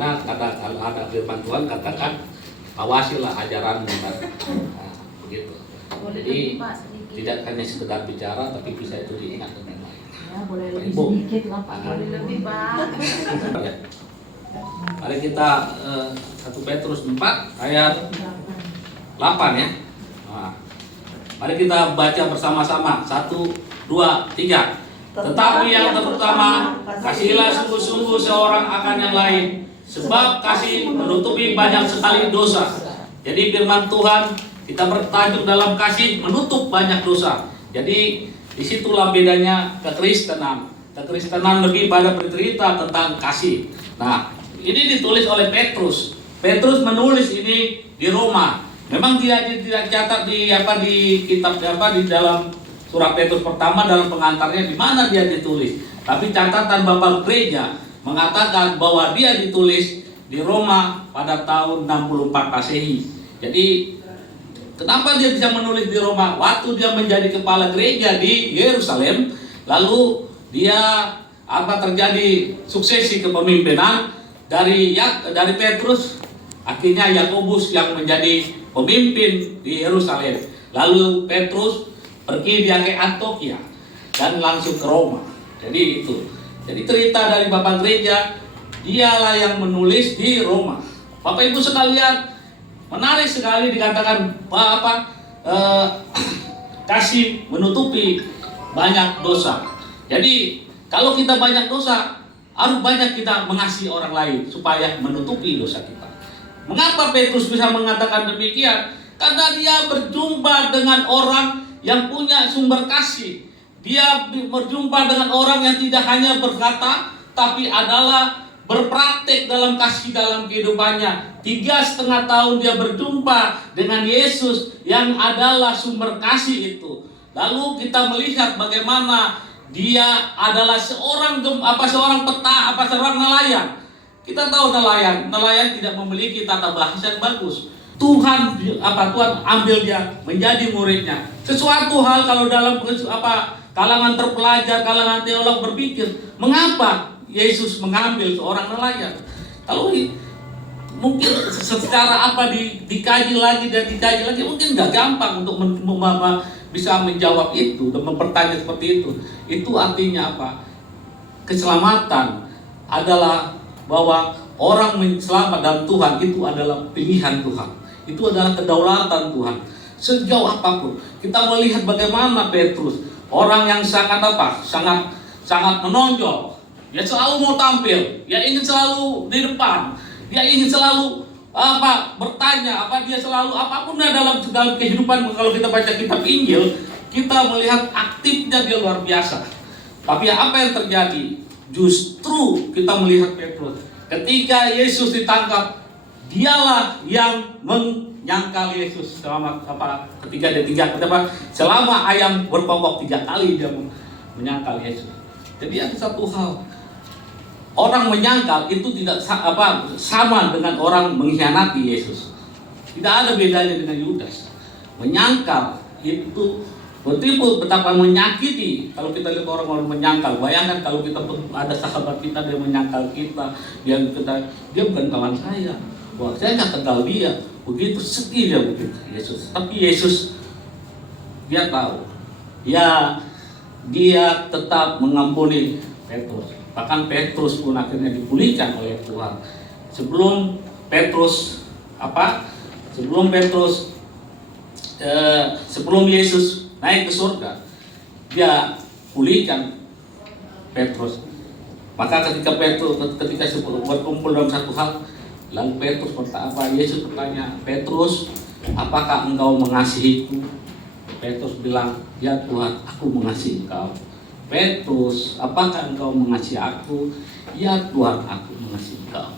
Karena kalau ada firman Tuhan katakan awasilah ajaranmu kan. Nah, begitu. Jadi tidak hanya sekedar bicara tapi bisa itu diingat dengan baik. Ya, boleh lebih Ibu. sedikit lah Pak. Boleh lebih, Pak. Ya. Mari kita 1 Petrus 4 ayat 8 ya. Nah, mari kita baca bersama-sama. 1, 2, 3. Tetapi yang terutama, kasihilah sungguh-sungguh seorang akan yang lain, sebab kasih menutupi banyak sekali dosa. Jadi firman Tuhan kita bertajuk dalam kasih menutup banyak dosa. Jadi disitulah bedanya kekristenan. Kekristenan lebih pada bercerita tentang kasih. Nah, ini ditulis oleh Petrus. Petrus menulis ini di Roma. Memang dia tidak catat di kitab di dalam surat Petrus pertama dalam pengantarnya di mana dia ditulis. Tapi catatan Bapak Gereja mengatakan bahwa dia ditulis di Roma pada tahun 64 Masehi. Jadi kenapa dia bisa menulis di Roma? Waktu dia menjadi kepala gereja di Yerusalem, lalu dia terjadi suksesi kepemimpinan dari Petrus, akhirnya Yakobus yang menjadi pemimpin di Yerusalem. Lalu Petrus pergi dia ke Antioquia dan langsung ke Roma. Jadi itu. Jadi cerita dari Bapak Gereja, dialah yang menulis di Roma. Bapak Ibu sekalian, menarik sekali dikatakan kasih menutupi banyak dosa. Jadi kalau kita banyak dosa, harus banyak kita mengasihi orang lain supaya menutupi dosa kita. Mengapa Petrus bisa mengatakan demikian? Karena dia berjumpa dengan orang yang punya sumber kasih. Dia berjumpa dengan orang yang tidak hanya berkata, tapi adalah berpraktek dalam kasih dalam kehidupannya. 3,5 tahun dia berjumpa dengan Yesus yang adalah sumber kasih itu. Lalu kita melihat bagaimana dia adalah seorang nelayan. Kita tahu nelayan tidak memiliki tata bahasa yang bagus. Tuhan ambil dia menjadi muridnya. Sesuatu hal kalau dalam kalangan terpelajar, kalangan teolog berpikir, mengapa Yesus mengambil seorang nelayan? Kalau mungkin secara dikaji lagi mungkin nggak gampang untuk bisa menjawab itu dan mempertanyaan seperti itu. Itu artinya apa? Keselamatan adalah bahwa orang selamat dalam Tuhan itu adalah pilihan Tuhan. Itu adalah kedaulatan Tuhan. Sejauh apapun kita melihat bagaimana Petrus, orang yang sangat menonjol. Dia selalu mau tampil, dia ingin selalu di depan, dia ingin selalu bertanya, dia selalu apapun dalam kehidupan. Kalau kita baca kitab Injil, kita melihat aktifnya dia luar biasa. Tapi apa yang terjadi? Justru kita melihat Petrus ketika Yesus ditangkap, dialah yang menyangkal Yesus selama selama ayam berkokok 3 kali dia menyangkal Yesus. Jadi ada satu hal, orang menyangkal itu tidak sama dengan orang mengkhianati Yesus. Tidak ada bedanya dengan Yudas. Menyangkal itu betapa menyakiti. Kalau kita lihat orang-orang menyangkal, bayangkan kalau kita ada sahabat kita dia menyangkal kita, dia bukan kawan saya. Wah, saya nggak kenal dia. Begitu sedih dia begitu Yesus. Tapi Yesus dia tahu. Dia tetap mengampuni Petrus. Bahkan Petrus pun akhirnya dipulihkan oleh Tuhan. Sebelum Yesus naik ke surga, dia pulihkan Petrus. Maka ketika berkumpul dalam satu hal, lalu Petrus Yesus bertanya, Petrus, apakah engkau mengasihiku? Petrus bilang, ya Tuhan, aku mengasihi engkau. Petrus, apakah engkau mengasihi aku? Ya Tuhan, aku mengasihi engkau.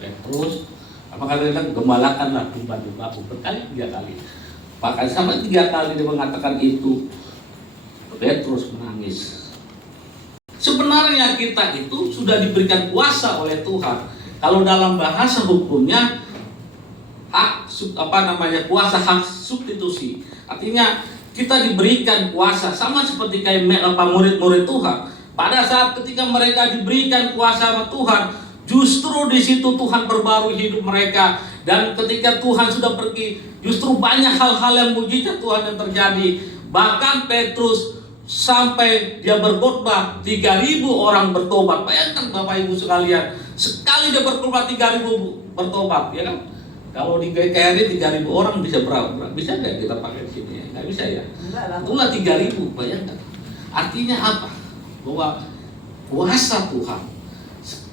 Petrus, apakah dia bilang, gembalakanlah domba-dombaku berkali 3 kali. Bahkan sampai 3 kali dia mengatakan itu, Petrus menangis. Sebenarnya kita itu sudah diberikan kuasa oleh Tuhan. Kalau dalam bahasa hukumnya kuasa hak substitusi. Artinya kita diberikan kuasa sama seperti kayak murid-murid Tuhan. Pada saat ketika mereka diberikan kuasa sama Tuhan, Justru di situ Tuhan berbarui hidup mereka. Dan ketika Tuhan sudah pergi, justru banyak hal-hal yang mujizat Tuhan yang terjadi. Bahkan Petrus sampai dia berkhotbah 3.000 orang bertobat. Bayangkan Bapak Ibu sekalian, sekali dia berkhotbah 3.000 bertobat, ya kan? Kalau di KRI 3.000 orang bisa berapa? Bisa nggak kita pakai di sini? Nggak bisa ya. Itulah 3.000, bayangkan. Artinya apa? Bahwa kuasa Tuhan,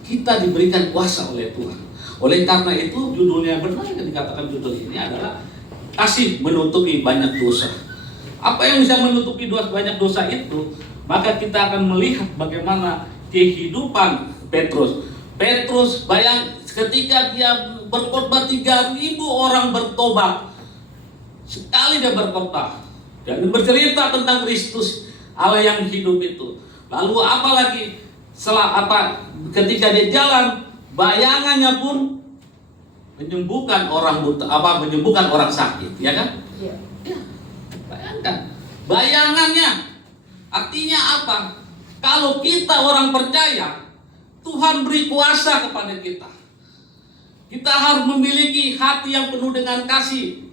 kita diberikan kuasa oleh Tuhan. Oleh karena itu judulnya benar yang dikatakan judul ini adalah kasih menutupi banyak dosa. Apa yang bisa menutupi banyak dosa itu? Maka kita akan melihat bagaimana kehidupan Petrus. Petrus ketika dia berkhotbah 3.000 orang bertobat. Sekali dia berkhotbah dan bercerita tentang Kristus Allah yang hidup itu. Lalu apalagi ketika dia jalan, bayangannya pun menyembuhkan orang buta, menyembuhkan orang sakit, ya kan? Iya. Ya, bayangkan. Bayangannya artinya apa? Kalau kita orang percaya, Tuhan beri kuasa kepada kita. Kita harus memiliki hati yang penuh dengan kasih.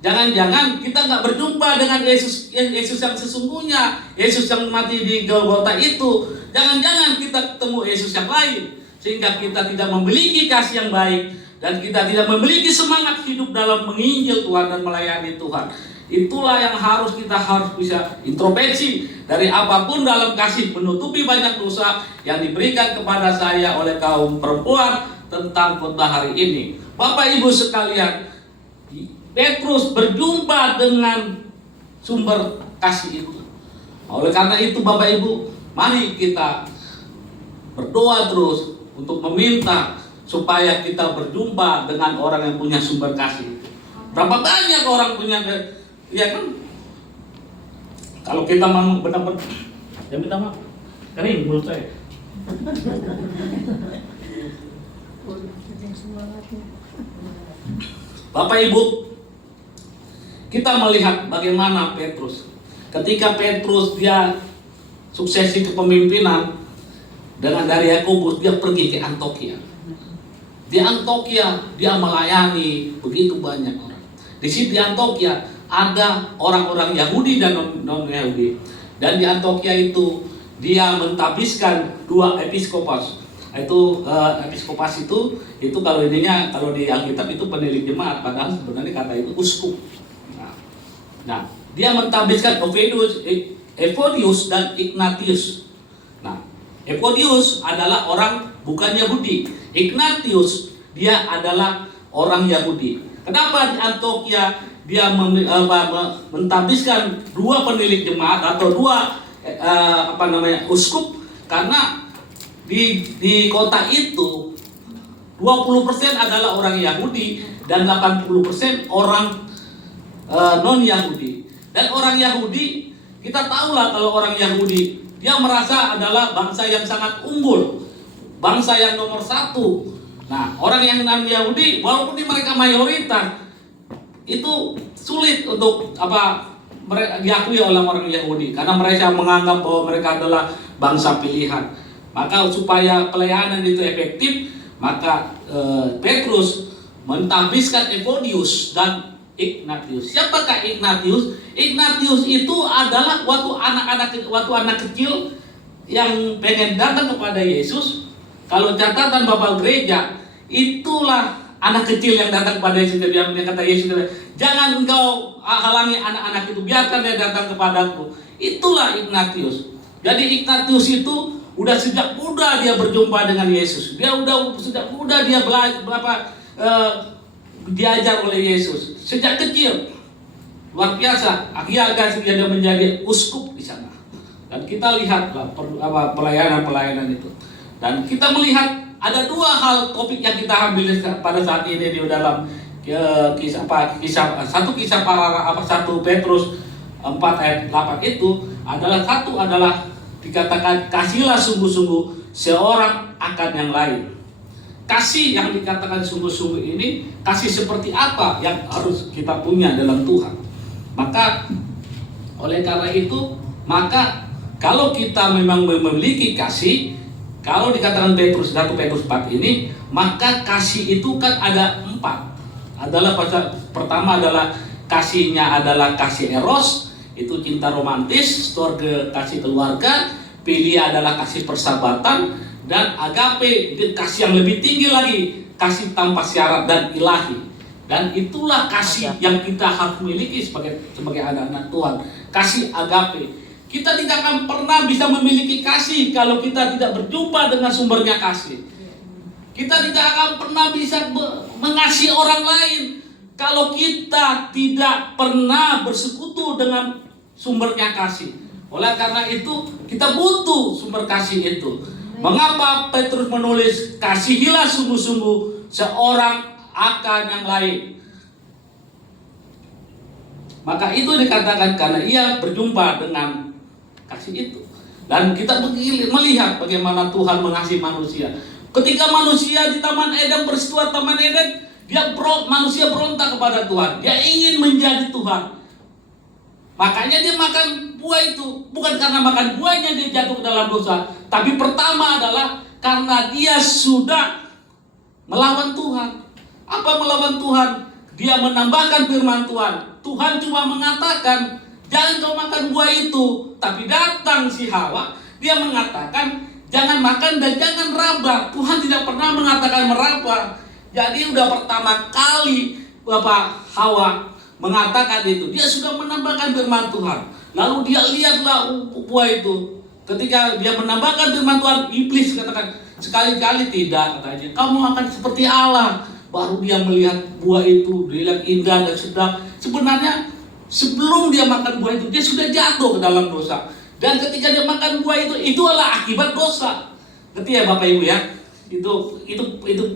Jangan-jangan kita nggak berjumpa dengan Yesus yang sesungguhnya, Yesus yang mati di Golgota itu. Jangan-jangan kita ketemu Yesus yang lain, sehingga kita tidak memiliki kasih yang baik dan kita tidak memiliki semangat hidup dalam menginjil Tuhan dan melayani Tuhan. Itulah yang kita harus bisa introspeksi dari apapun dalam kasih menutupi banyak dosa yang diberikan kepada saya oleh kaum perempuan tentang khotbah hari ini. Bapak Ibu sekalian, Petrus berjumpa dengan sumber kasih itu. Oleh karena itu Bapak Ibu, mari kita berdoa terus untuk meminta supaya kita berjumpa dengan orang yang punya sumber kasih. Berapa banyak orang punya, ya kan? Kalau kita mau benar-benar, ya minta maaf. Kering mulut saya. Bapak Ibu, kita melihat bagaimana Petrus. Ketika Petrus dia suksesi kepemimpinan dari Yakobus, dia pergi ke Antioquia. Di Antioquia dia melayani begitu banyak orang. Di situ di Antioquia ada orang-orang Yahudi dan non-Yahudi. Dan di Antioquia itu dia mentabiskan 2 episkopos. Episkopas itu kalau di Alkitab itu penilik jemaat, padahal sebenarnya kata itu uskup. Nah, dia mentabiskan Evodius dan Ignatius. Nah, Evodius adalah orang bukan Yahudi. Ignatius dia adalah orang Yahudi. Kenapa di Antioquia dia mentabiskan 2 penilik jemaat atau 2 uskup? Karena di kota itu 20% adalah orang Yahudi dan 80% orang non-Yahudi. Dan orang Yahudi, kita tahulah kalau orang Yahudi, dia merasa adalah bangsa yang sangat unggul, bangsa yang nomor 1. Nah, orang yang non-Yahudi, walaupun mereka mayoritas, itu sulit untuk diakui oleh orang Yahudi karena mereka menganggap bahwa mereka adalah bangsa pilihan. Maka supaya pelayanan itu efektif, maka Petrus mentabiskan Evodius dan Ignatius. Siapakah Ignatius? Ignatius itu adalah waktu anak kecil yang pengen datang kepada Yesus. Kalau catatan Bapak gereja, itulah anak kecil yang datang kepada Yesus. Dia kata Yesus, jangan engkau halangi anak-anak itu, biarkan dia datang kepadaku. Itulah Ignatius. Jadi Ignatius itu udah sejak muda dia berjumpa dengan Yesus. Dia udah sejak muda dia diajar oleh Yesus sejak kecil. Luar biasa. Akhirnya dia menjadi uskup di sana. Dan kita lihatlah pelayanan itu. Dan kita melihat ada 2 hal topik yang kita ambil pada saat ini di dalam kisah 1 Petrus 4 ayat 8 itu adalah dikatakan kasihlah sungguh-sungguh seorang akan yang lain. Kasih yang dikatakan sungguh-sungguh ini, kasih seperti apa yang harus kita punya dalam Tuhan. Maka oleh karena itu, maka kalau kita memang memiliki kasih Kalau dikatakan Petrus 1 Petrus 4 ini, maka kasih itu kan ada 4. Adalah pertama adalah kasihnya adalah kasih eros, itu cinta romantis, storge kasih keluarga, philia adalah kasih persahabatan, dan agape itu kasih yang lebih tinggi lagi, kasih tanpa syarat dan ilahi. Dan itulah kasih yang kita harus miliki sebagai anak-anak Tuhan, kasih agape. Kita tidak akan pernah bisa memiliki kasih kalau kita tidak berjumpa dengan sumbernya kasih. Kita tidak akan pernah bisa mengasihi orang lain kalau kita tidak pernah bersekutu dengan sumbernya kasih. Oleh karena itu, kita butuh sumber kasih itu. Mengapa Petrus menulis, kasihilah sungguh-sungguh seorang akan yang lain. Maka itu dikatakan karena ia berjumpa dengan kasih itu. Dan kita melihat bagaimana Tuhan mengasihi manusia. Ketika manusia di Taman Eden berstua Taman Eden, manusia berontak kepada Tuhan. Dia ingin menjadi Tuhan. Makanya dia makan buah itu. Bukan karena makan buahnya dia jatuh ke dalam dosa, tapi pertama adalah karena dia sudah melawan Tuhan. Apa melawan Tuhan? Dia menambahkan firman Tuhan. Tuhan cuma mengatakan, jangan kau makan buah itu. Tapi datang si Hawa, dia mengatakan, jangan makan dan jangan raba. Tuhan tidak pernah mengatakan meraba. Jadi udah pertama kali Bapak Hawa mengatakan itu, dia sudah menambahkan firman Tuhan. Lalu dia lihatlah buah itu. Ketika dia menambahkan firman Tuhan, iblis katakan, sekali-kali tidak, katanya, kamu akan seperti Allah. Baru dia melihat buah itu, dia lihat indah dan sedap. Sebenarnya sebelum dia makan buah itu, dia sudah jatuh ke dalam dosa. Dan ketika dia makan buah itu adalah akibat dosa. Ngerti ya Bapak Ibu ya? Itu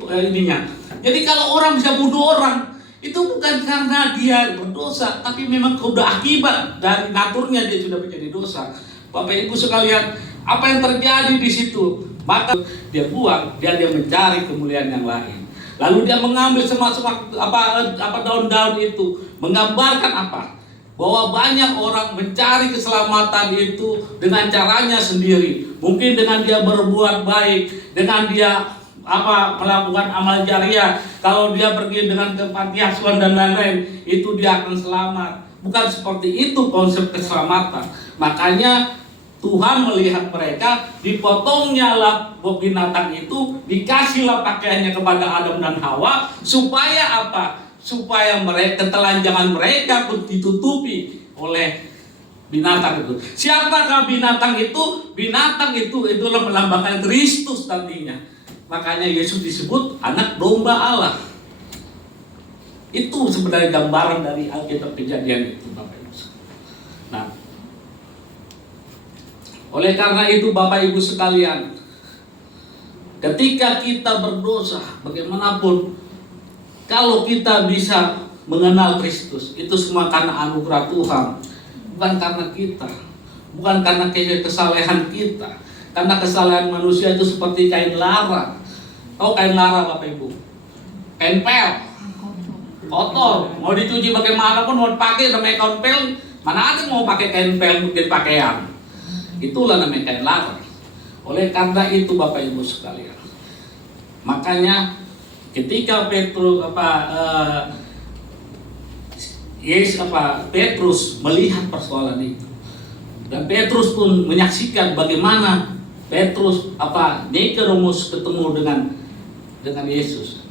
ininya. Jadi kalau orang bisa bunuh orang, itu bukan karena dia berdosa, tapi memang sudah akibat dari naturnya dia sudah menjadi dosa. Bapak Ibu sekalian, apa yang terjadi di situ? Maka dia buang, dia mencari kemuliaan yang lain. Lalu dia mengambil semua daun-daun itu, menggambarkan apa? Bahwa banyak orang mencari keselamatan itu dengan caranya sendiri. Mungkin dengan dia berbuat baik, dengan dia melakukan amal jariah. Kalau dia pergi dengan ke panti asuhan dan lain-lain, itu dia akan selamat. Bukan seperti itu konsep keselamatan. Makanya Tuhan melihat mereka, dipotongnya lah binatang itu, dikasihlah pakaiannya kepada Adam dan Hawa, supaya apa? Supaya mereka, ketelanjangan mereka pun ditutupi oleh binatang itu. Siapakah binatang itu? Binatang itu itulah melambangkan Kristus nantinya. Makanya Yesus disebut anak domba Allah. Itu sebenarnya gambaran dari Alkitab Kejadian itu, Bapak Ibu. Nah, oleh karena itu Bapak Ibu sekalian, ketika kita berdosa, bagaimanapun, kalau kita bisa mengenal Kristus, itu semua karena anugerah Tuhan, bukan karena kita, bukan karena kesalehan kita. Karena kesalahan manusia itu seperti kain lara. Tahu kain lara Bapak Ibu? Kain pel, kotor, mau dicuci bagaimanapun, mau dipakai namanya kain pel, mana ada mau pakai kain pel untuk pakaian. Itulah namanya kain lara. Oleh karena itu Bapak Ibu sekalian, makanya ketika Petrus melihat persoalan itu, dan Petrus pun menyaksikan bagaimana Petrus Nikodemus ketemu dengan Yesus.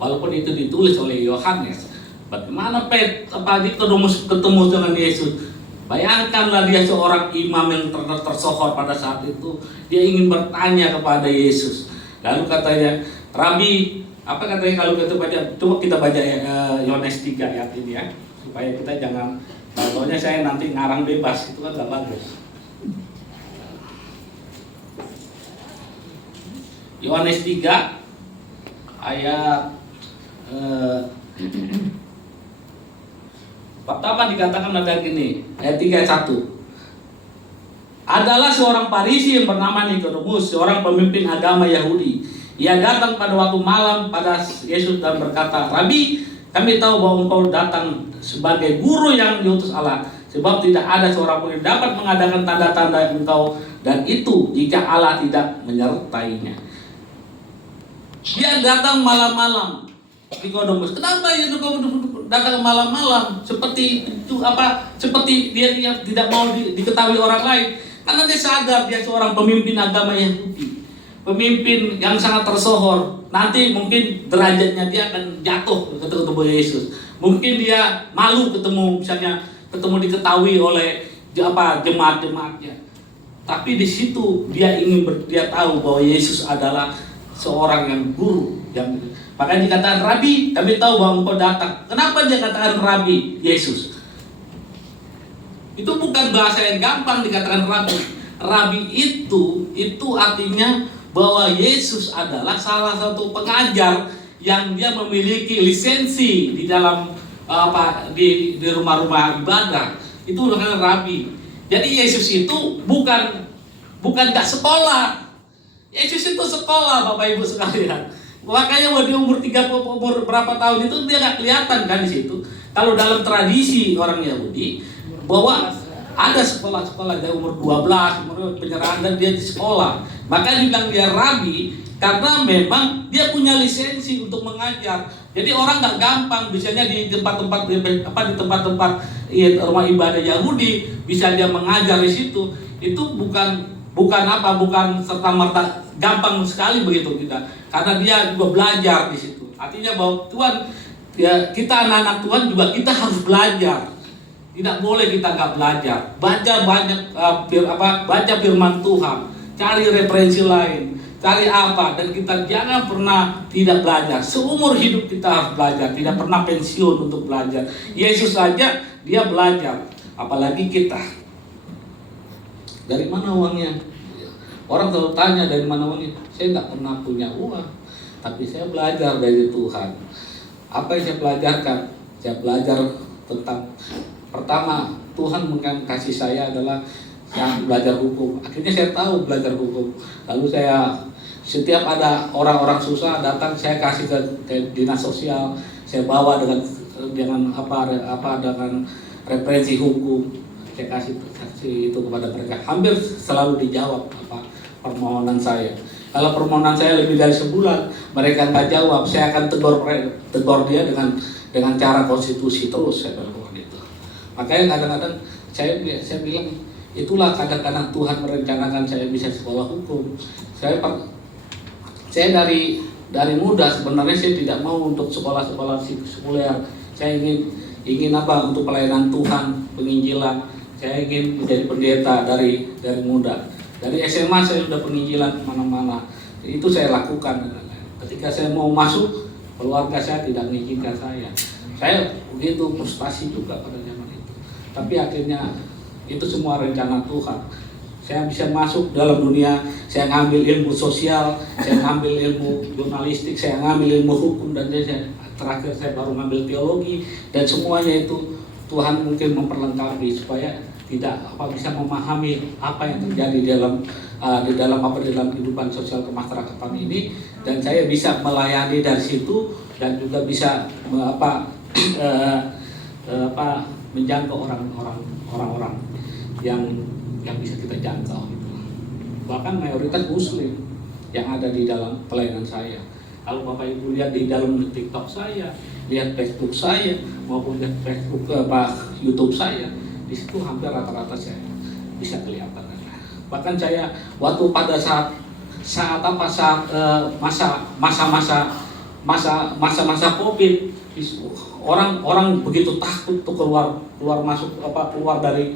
Walaupun itu ditulis oleh Yohanes, bagaimana Nikodemus ketemu dengan Yesus. Bayangkanlah dia seorang imam yang tersohor pada saat itu, dia ingin bertanya kepada Yesus. Lalu katanya, Rabi, apa katanya kalau kita baca, coba kita baca Yohanes 3 ayat ini ya, supaya kita jangan, contohnya saya nanti ngarang bebas, itu kan gak bagus. Yohanes 3 ayat pertama dikatakan ada gini, ayat 3 ayat 1. Adalah seorang Farisi yang bernama Nikodemus, seorang pemimpin agama Yahudi. Ia datang pada waktu malam pada Yesus dan berkata, Rabi, kami tahu bahwa engkau datang sebagai guru yang diutus Allah, Sebab tidak ada seorang pun yang dapat mengadakan tanda-tanda engkau, dan itu jika Allah tidak menyertainya. Dia datang malam-malam. Nikodemus, kenapa ya datang malam-malam? Seperti itu apa? Seperti dia tidak mau diketahui orang lain. Karena dia sadar dia seorang pemimpin agama Yahudi, pemimpin yang sangat tersohor. Nanti mungkin derajatnya dia akan jatuh ketemu Yesus. Mungkin dia malu misalnya ketemu diketahui oleh jemaat-jemaatnya. Tapi di situ dia tahu bahwa Yesus adalah seorang yang guru, makanya dikatakan Rabi, kami tahu bahwa engkau datang. Kenapa dia katakan Rabi Yesus? Itu bukan bahasa yang gampang dikatakan Rabi. Rabi itu artinya bahwa Yesus adalah salah satu pengajar yang dia memiliki lisensi di dalam di rumah-rumah ibadah. Itu namanya Rabi. Jadi Yesus itu bukan gak sekolah. Yesus itu sekolah, Bapak Ibu sekalian. Makanya di umur berapa tahun itu dia gak kelihatan kan di situ. Kalau dalam tradisi orang Yahudi bahwa ada sekolah-sekolah dari umur 12, umur penyerahan, dan dia di sekolah. Maka dibilang dia rabi karena memang dia punya lisensi untuk mengajar. Jadi orang nggak gampang, biasanya di tempat-tempat rumah ibadah Yahudi bisa dia mengajar di situ. Itu bukan serta merta gampang sekali begitu kita. Karena dia juga belajar di situ. Artinya bahwa Tuhan, ya, kita anak-anak Tuhan juga kita harus belajar. Tidak boleh kita nggak belajar. Baca banyak baca firman Tuhan, cari referensi lain, cari dan kita jangan pernah tidak belajar. Seumur hidup kita harus belajar, tidak pernah pensiun untuk belajar. Yesus saja dia belajar, apalagi kita. Dari mana uangnya? Orang selalu tanya dari mana uangnya. Saya nggak pernah punya uang, tapi saya belajar dari Tuhan. Apa yang saya pelajarkan? Saya belajar tentang, pertama, Tuhan kasih saya adalah yang belajar hukum. Akhirnya saya tahu belajar hukum. Lalu saya setiap ada orang-orang susah datang, saya kasih ke dinas sosial. Saya bawa dengan dengan referensi hukum. Saya kasih itu kepada mereka. Hampir selalu dijawab permohonan saya. Kalau permohonan saya lebih dari sebulan, mereka nggak jawab, saya akan tegur dia dengan cara konstitusi terus, saya lakukan itu. Makanya kadang-kadang saya bilang, itulah kadang-kadang Tuhan merencanakan saya bisa sekolah hukum. Saya dari muda sebenarnya saya tidak mau untuk sekolah-sekolah sekuler. Saya ingin untuk pelayanan Tuhan, penginjilan. Saya ingin menjadi pendeta dari muda. Dari SMA saya sudah penginjilan kemana-mana. Itu saya lakukan. Ketika saya mau masuk, keluarga saya tidak mengizinkan saya. Saya begitu frustasi juga pada zaman itu. Tapi akhirnya itu semua rencana Tuhan. Saya bisa masuk dalam dunia, saya ngambil ilmu sosial, saya ngambil ilmu jurnalistik, saya ngambil ilmu hukum, dan terakhir saya baru ngambil teologi, dan semuanya itu Tuhan mungkin memperlengkapi supaya tidak bisa memahami apa yang terjadi di dalam kehidupan sosial kemasyarakatan ini, dan saya bisa melayani dari situ dan juga bisa menjangkau orang-orang yang bisa kita jangkau gitu. Bahkan mayoritas Muslim yang ada di dalam pelayanan saya. Kalau Bapak Ibu lihat di dalam TikTok saya, lihat Facebook saya, maupun lihat Facebook YouTube saya, di situ hampir rata-rata saya bisa kelihatan. Bahkan saya waktu pada masa COVID, orang begitu takut tuh keluar dari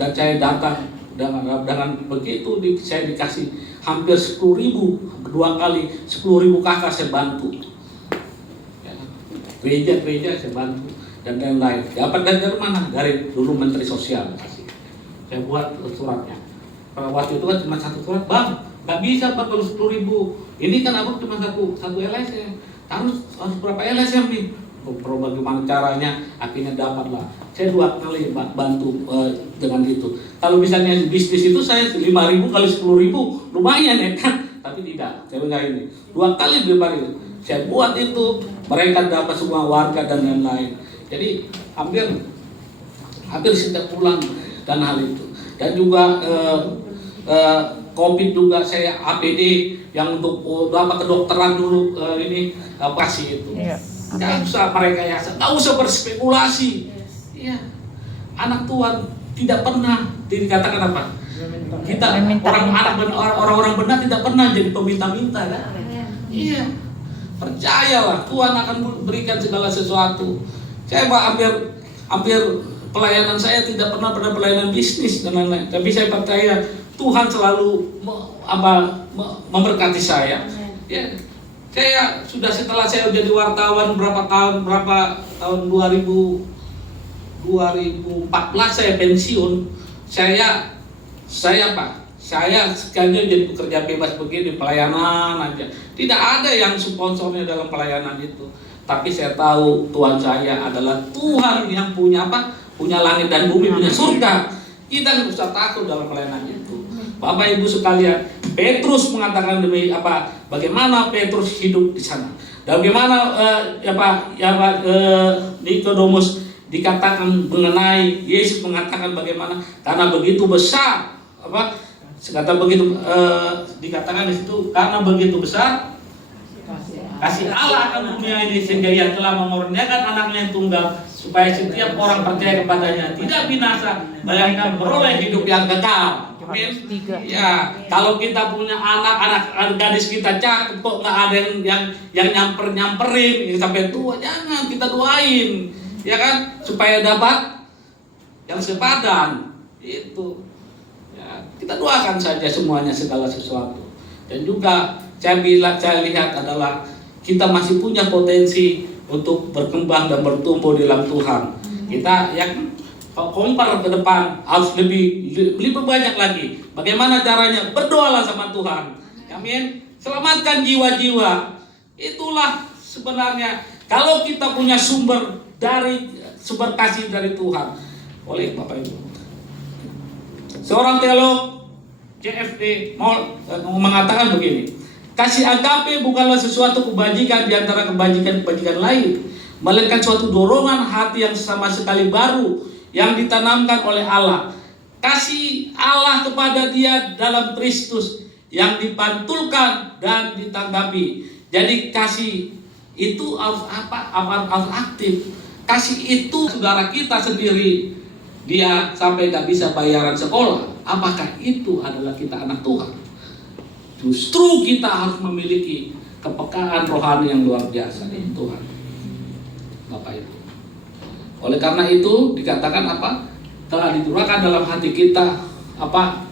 dan saya datang dengan begitu saya dikasih hampir 10.000, 2 kali 10.000 kakak saya bantu, ya, gereja saya bantu dan lain-lain. Dapat dari mana? Dari dulu Menteri Sosial kasih. Saya buat suratnya. Pada waktu itu kan cuma satu surat, Bang, nggak bisa Bang kalau 10.000. Ini kan abang cuma satu LSM. Harus berapa LSM nih? Bagaimana caranya? Akhirnya dapatlah. Saya 2 kali bantu dengan itu. Kalau misalnya bisnis itu saya 5.000 kali 10.000 lumayan ya kan? Tapi tidak. Saya bilang ini 2 kali daripada itu. Saya buat itu, mereka dapat semua warga dan lain-lain. Jadi hampir hampir setiap bulan dan hal itu. Dan juga COVID juga saya APD yang untuk kedokteran dulu ini kasih itu. Nggak usah merekayasa, nggak usah berspekulasi. Iya, anak Tuhan tidak pernah dikatakan apa? Kita orang-orang benar tidak pernah jadi peminta-minta kan? Iya, percayalah Tuhan akan berikan segala sesuatu. Saya hampir pelayanan saya tidak pernah pelayanan bisnis dan lain-lain. Tapi saya percaya Tuhan selalu memberkati saya. Ya, saya sudah setelah saya jadi wartawan berapa tahun 2014 saya pensiun. Saya sekalian jadi pekerja bebas begini, pelayanan aja. Tidak ada yang sponsornya dalam pelayanan itu. Tapi saya tahu Tuhan saya adalah Tuhan yang punya punya langit dan bumi, punya surga. Kita nggak usah takut dalam pelayanan itu. Bapak Ibu sekalian, Petrus mengatakan bagaimana Petrus hidup di sana. Dan bagaimana Nikodemus dikatakan mengenai Yesus mengatakan bagaimana karena begitu besar dikatakan di situ karena begitu besar kasih Allah akan dunia ini sehingga Ia telah mengurniakan anaknya yang tunggal supaya setiap orang percaya kepadanya tidak binasa melainkan beroleh hidup yang kekal. Amin. Ya, kalau kita punya anak gadis kita cakep kok nggak ada yang nyamperin sampai tua, jangan, kita doain, ya kan, supaya dapat yang sepadan itu. Ya, kita doakan saja semuanya segala sesuatu. Dan juga saya lihat adalah kita masih punya potensi untuk berkembang dan bertumbuh di dalam Tuhan. Kita kompar ke depan harus lebih banyak lagi. Bagaimana caranya? Berdoalah sama Tuhan. Amin. Selamatkan jiwa-jiwa. Itulah sebenarnya kalau kita punya sumber kasih dari Tuhan. Oleh Bapak Ibu. Seorang teolog CFD mengatakan begini. Kasih agape bukanlah sesuatu kebajikan di antara kebajikan-kebajikan lain, melainkan suatu dorongan hati yang sama sekali baru yang ditanamkan oleh Allah. Kasih Allah kepada Dia dalam Kristus yang dipantulkan dan ditanggapi. Jadi kasih itu harus harus aktif. Kasih itu saudara kita sendiri, dia sampai tak bisa bayaran sekolah. Apakah itu adalah kita anak Tuhan? Justru kita harus memiliki kepekaan rohani yang luar biasa di Tuhan, Bapak Ibu. Oleh karena itu dikatakan telah diturunkan dalam hati kita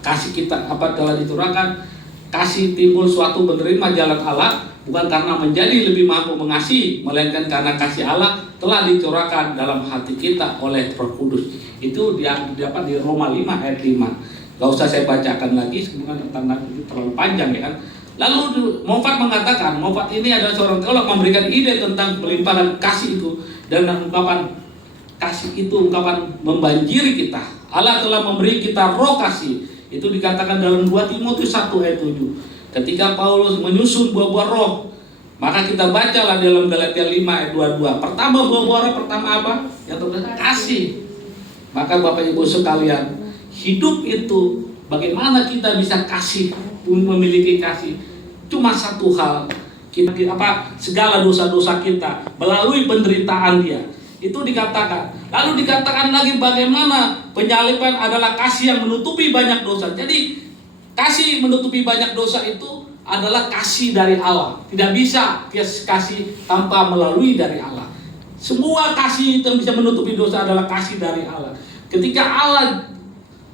kasih kita telah diturunkan kasih timbul suatu menerima jalan Allah bukan karena menjadi lebih mampu mengasihi, melainkan karena kasih Allah telah dicurahkan dalam hati kita oleh Roh Kudus. Itu dapat di Roma 5 ayat 5. Gak usah saya bacakan lagi, karena itu terlalu panjang ya kan. Lalu Moffat mengatakan, Moffat ini adalah seorang teolog memberikan ide tentang pelimpahan kasih itu. Dan ungkapan kasih itu ungkapan membanjiri kita. Allah telah memberi kita roh kasih. Itu dikatakan dalam 2 Timotius 1 ayat 7. Ketika Paulus menyusun buah-buah roh, maka kita bacalah dalam Galatia 5 ayat 22. Pertama buah-buah roh apa? Yang terkait kasih. Maka Bapak Ibu sekalian, hidup itu bagaimana kita bisa kasih, memiliki kasih. Cuma satu hal, segala dosa-dosa kita melalui penderitaan Dia. Itu dikatakan. Lalu dikatakan lagi bagaimana penyaliban adalah kasih yang menutupi banyak dosa. Jadi kasih menutupi banyak dosa itu adalah kasih dari Allah. Tidak bisa kasih tanpa melalui dari Allah. Semua kasih yang bisa menutupi dosa adalah kasih dari Allah. Ketika Allah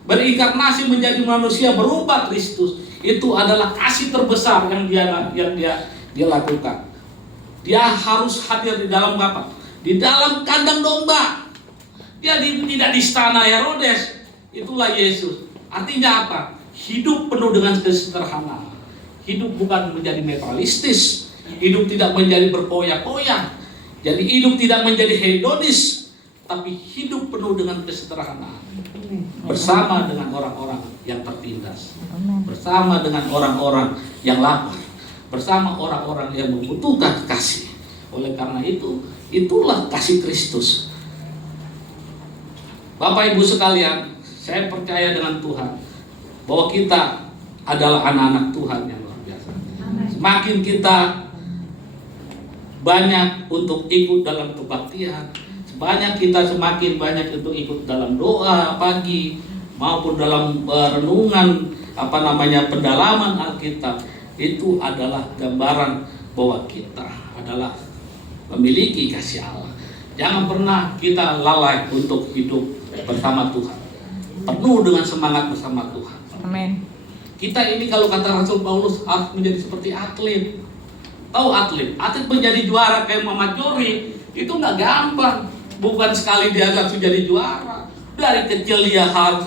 berinkarnasi menjadi manusia berubah Kristus, itu adalah kasih terbesar yang dia lakukan. Dia harus hadir di dalam apa? Di dalam kandang domba. Dia tidak di istana Herodes. Itulah Yesus. Artinya apa? Hidup penuh dengan kesederhanaan. Hidup bukan menjadi materialistis. Hidup tidak menjadi berpoya-poya. Jadi hidup tidak menjadi hedonis, tapi hidup penuh dengan kesederhanaan. Bersama dengan orang-orang yang tertindas, bersama dengan orang-orang yang lapar, bersama orang-orang yang membutuhkan kasih. Oleh karena itu, itulah kasih Kristus. Bapak Ibu sekalian, saya percaya dengan Tuhan bahwa kita adalah anak-anak Tuhan yang luar biasa. Semakin kita banyak untuk ikut dalam kebaktian, semakin banyak untuk ikut dalam doa pagi maupun dalam renungan pendalaman Alkitab, itu adalah gambaran bahwa kita adalah memiliki kasih Allah. Jangan pernah kita lalai untuk hidup bersama Tuhan, penuh dengan semangat bersama Tuhan. Amin. Kita ini kalau kata Rasul Paulus harus menjadi seperti atlet. Tahu atlet? Atlet menjadi juara kayak Muhammad Jori itu nggak gampang. Bukan sekali dia langsung jadi juara. Dari kecil dia harus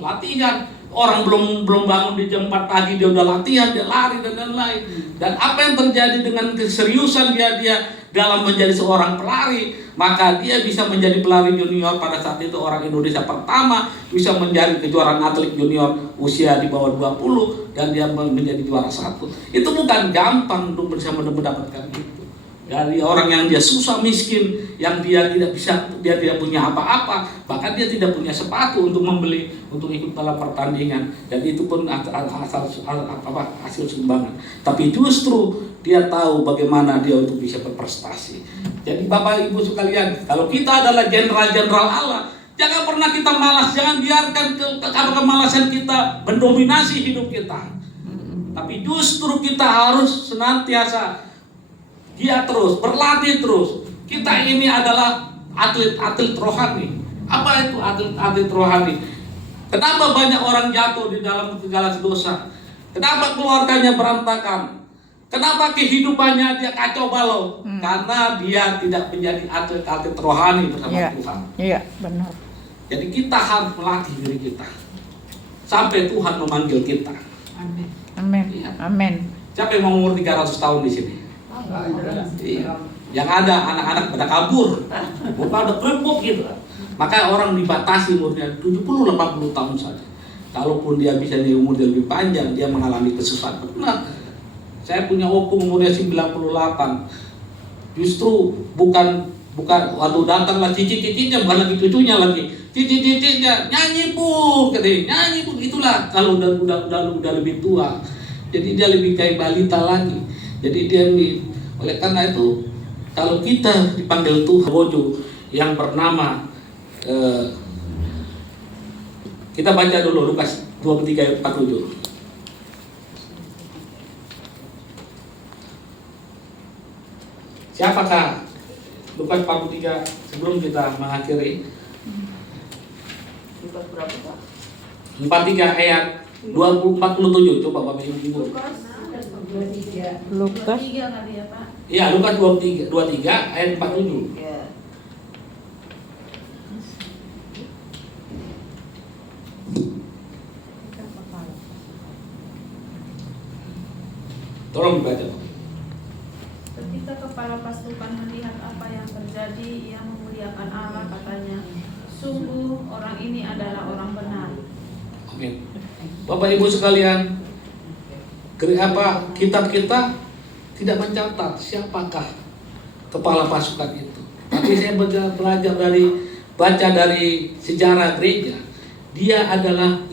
latihan. Orang belum bangun di jam 4 pagi dia udah latihan, dia lari dan lain-lain. Dan apa yang terjadi dengan keseriusan dia dalam menjadi seorang pelari, maka dia bisa menjadi pelari junior. Pada saat itu orang Indonesia pertama bisa menjadi kejuaraan atlet junior usia di bawah 20 dan dia menjadi juara 1. Itu bukan gampang untuk bisa mendapatkan itu. Dari orang yang dia susah miskin, yang dia tidak punya apa-apa, bahkan dia tidak punya sepatu untuk membeli untuk ikut dalam pertandingan, dan itu pun hasil sumbangan. Tapi justru dia tahu bagaimana dia untuk bisa berprestasi. Jadi Bapak Ibu sekalian, kalau kita adalah jenderal-jenderal Allah, jangan pernah kita malas, jangan biarkan kemalasan kita mendominasi hidup kita. Tapi justru kita harus senantiasa giat terus, berlatih terus. Kita ini adalah atlet rohani. Apa itu atlet rohani? Kenapa banyak orang jatuh di dalam segala dosa? Kenapa keluarganya berantakan? Kenapa kehidupannya dia kacau balau? Karena dia tidak menjadi atlet rohani bersama Tuhan. Iya, benar. Jadi kita harus melatih diri kita sampai Tuhan memanggil kita. Amin. Amin. Ya. Amin. Siapa yang mau umur 300 tahun di sini? Iya. Yang ada anak-anak pada kabur, bukan ada kelompok gitu. Maka orang dibatasi umurnya 70-80 tahun saja. Kalaupun dia bisa di umur dia lebih panjang, dia mengalami kesusahan. Benar. Saya punya opung umurnya 98. Justru bukan waktu datanglah cicit-cicitnya, bukan lagi cucunya lagi. Cicit-cicitnya nyanyi pun, katanya nyanyi pun, itulah kalau udah lebih tua. Jadi dia lebih kayak balita lagi. Jadi dia oleh karena itu kalau kita dipanggil Tuhan Bojo yang bernama kita baca dulu Lukas 23 ayat 47. Siapakah Lukas 43 sebelum kita mengakhiri? Lukas berapa, Pak? 43 ayat 47. Coba Bapak Ibu. Lukas 3 kali ya, Pak? Iya, Lukas 23 ayat 47. Ya. Tolong dibaca. Ketika kepala pasukan melihat apa yang terjadi, ia memuliakan Allah, katanya, sungguh orang ini adalah orang benar. Amin. Bapak Ibu sekalian, kitab kita tidak mencatat siapakah kepala pasukan itu. Tapi saya belajar dari sejarah gereja. Dia adalah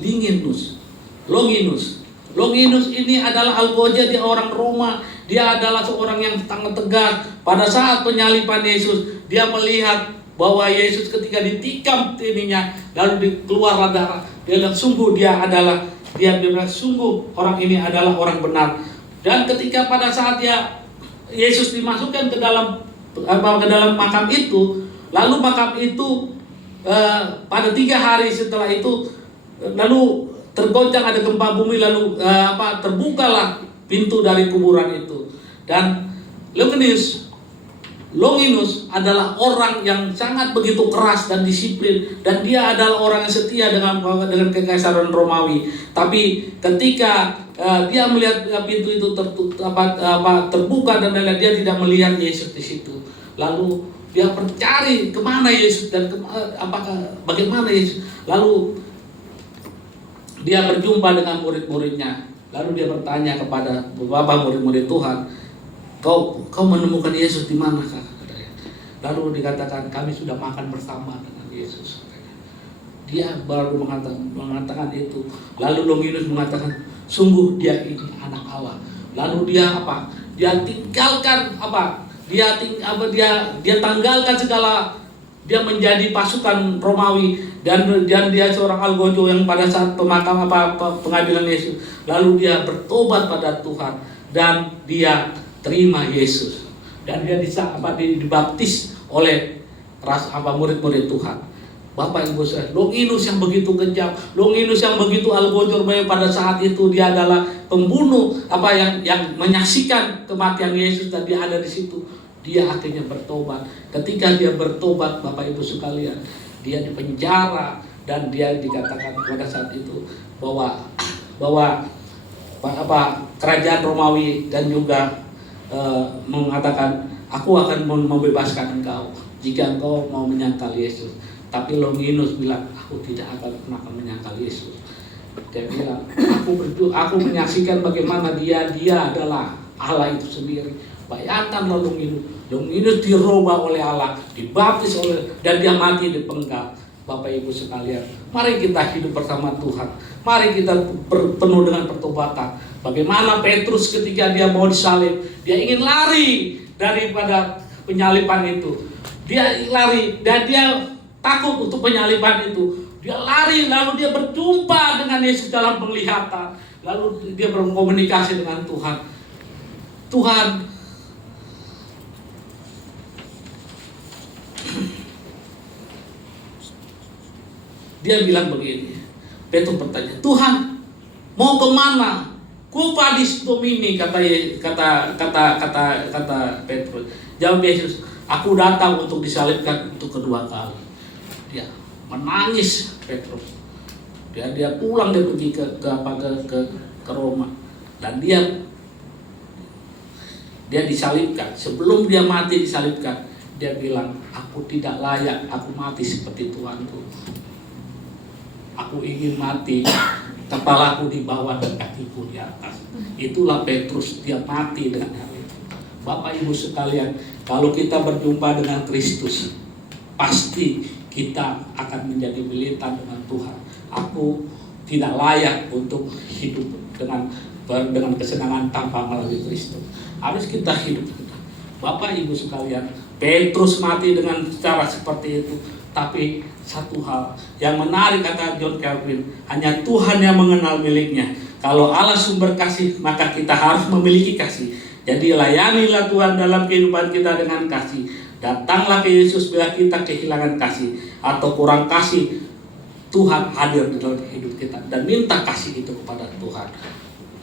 Longinus. Longinus ini adalah algojo, dia orang Roma. Dia adalah seorang yang sangat tegas. Pada saat penyaliban Yesus, dia melihat bahwa Yesus ketika ditikam ininya, lalu keluar darah. Dia bilang sungguh orang ini adalah orang benar. Dan ketika pada saat Yesus dimasukkan ke dalam makam itu, lalu makam itu pada 3 hari setelah itu lalu tergoncang, ada gempa bumi, lalu terbukalah pintu dari kuburan itu. Dan Longinus adalah orang yang sangat begitu keras dan disiplin, dan dia adalah orang yang setia dengan kekaisaran Romawi. Tapi ketika dia melihat pintu itu terbuka dan dia tidak melihat Yesus di situ. Lalu dia mencari kemana Yesus dan bagaimana Yesus. Lalu dia berjumpa dengan murid-muridnya. Lalu dia bertanya kepada beberapa murid-murid Tuhan, Kau menemukan Yesus di mana, katanya. Lalu dikatakan, kami sudah makan bersama dengan Yesus, katanya. Dia baru mengatakan itu. Lalu Longinus mengatakan, sungguh dia ini anak Allah. Lalu dia apa? Dia tinggalkan apa? Dia tanggalkan segala. Dia menjadi pasukan Romawi dan dia seorang algojo yang pada saat pengadilan Yesus. Lalu dia bertobat pada Tuhan dan dia terima Yesus. Dan dia dibaptis oleh murid-murid Tuhan. Bapak Ibu saudara, Longinus yang begitu kejam, Longinus yang begitu algojor, pada saat itu dia adalah pembunuh yang menyaksikan kematian Yesus dan dia ada di situ. Dia akhirnya bertobat. Ketika dia bertobat, Bapak Ibu sekalian, dia dipenjara dan dia dikatakan pada saat itu bahwa kerajaan Romawi dan juga mengatakan, aku akan membebaskan engkau jika engkau mau menyangkal Yesus. Tapi Longinus bilang, aku tidak akan menyangkal Yesus. Dia bilang, aku menyaksikan bagaimana dia adalah Allah itu sendiri. Bayangkanlah Longinus diroba oleh Allah, dibaptis dan dia mati dipenggal. Bapak Ibu sekalian, mari kita hidup bersama Tuhan. Mari kita penuh dengan pertobatan. Bagaimana Petrus ketika dia mau disalib, dia ingin lari daripada penyaliban itu. Dia lari dan dia takut untuk penyaliban itu. Dia lari, lalu dia berjumpa dengan Yesus dalam penglihatan. Lalu dia berkomunikasi dengan Tuhan. Tuhan, dia bilang begini. Petrus bertanya, Tuhan, mau kemana? Kupadis Domini, kata Petrus. Jawab Yesus, aku datang untuk disalibkan untuk kedua kali. Dia menangis Petrus. Dia pulang, dia pergi ke Roma dan dia disalibkan. Sebelum dia mati disalibkan, dia bilang, aku tidak layak, aku mati seperti Tuhanku. Aku ingin mati, kepalaku di bawah dan kakiku di atas. Itulah Petrus, dia mati dengan hal itu. Bapak Ibu sekalian, kalau kita berjumpa dengan Kristus, pasti kita akan menjadi militan dengan Tuhan. Aku tidak layak untuk hidup dengan kesenangan tanpa melalui Kristus. Harus kita hidup. Bapak Ibu sekalian, Petrus mati dengan cara seperti itu. Tapi satu hal yang menarik, kata John Calvin, hanya Tuhan yang mengenal miliknya. Kalau Allah sumber kasih, maka kita harus memiliki kasih. Jadi layanilah Tuhan dalam kehidupan kita dengan kasih. Datanglah ke Yesus bila kita kehilangan kasih atau kurang kasih. Tuhan hadir di dalam hidup kita dan minta kasih itu kepada Tuhan.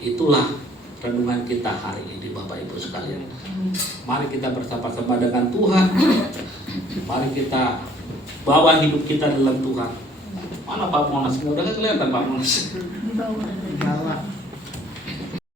Itulah renungan kita hari ini, Bapak Ibu sekalian. Mari kita bersama-sama dengan Tuhan. Mari kita bawa hidup kita dalam Tuhan. Mana Pak Monas? Udah kelihatan Pak Monas? Di bawah.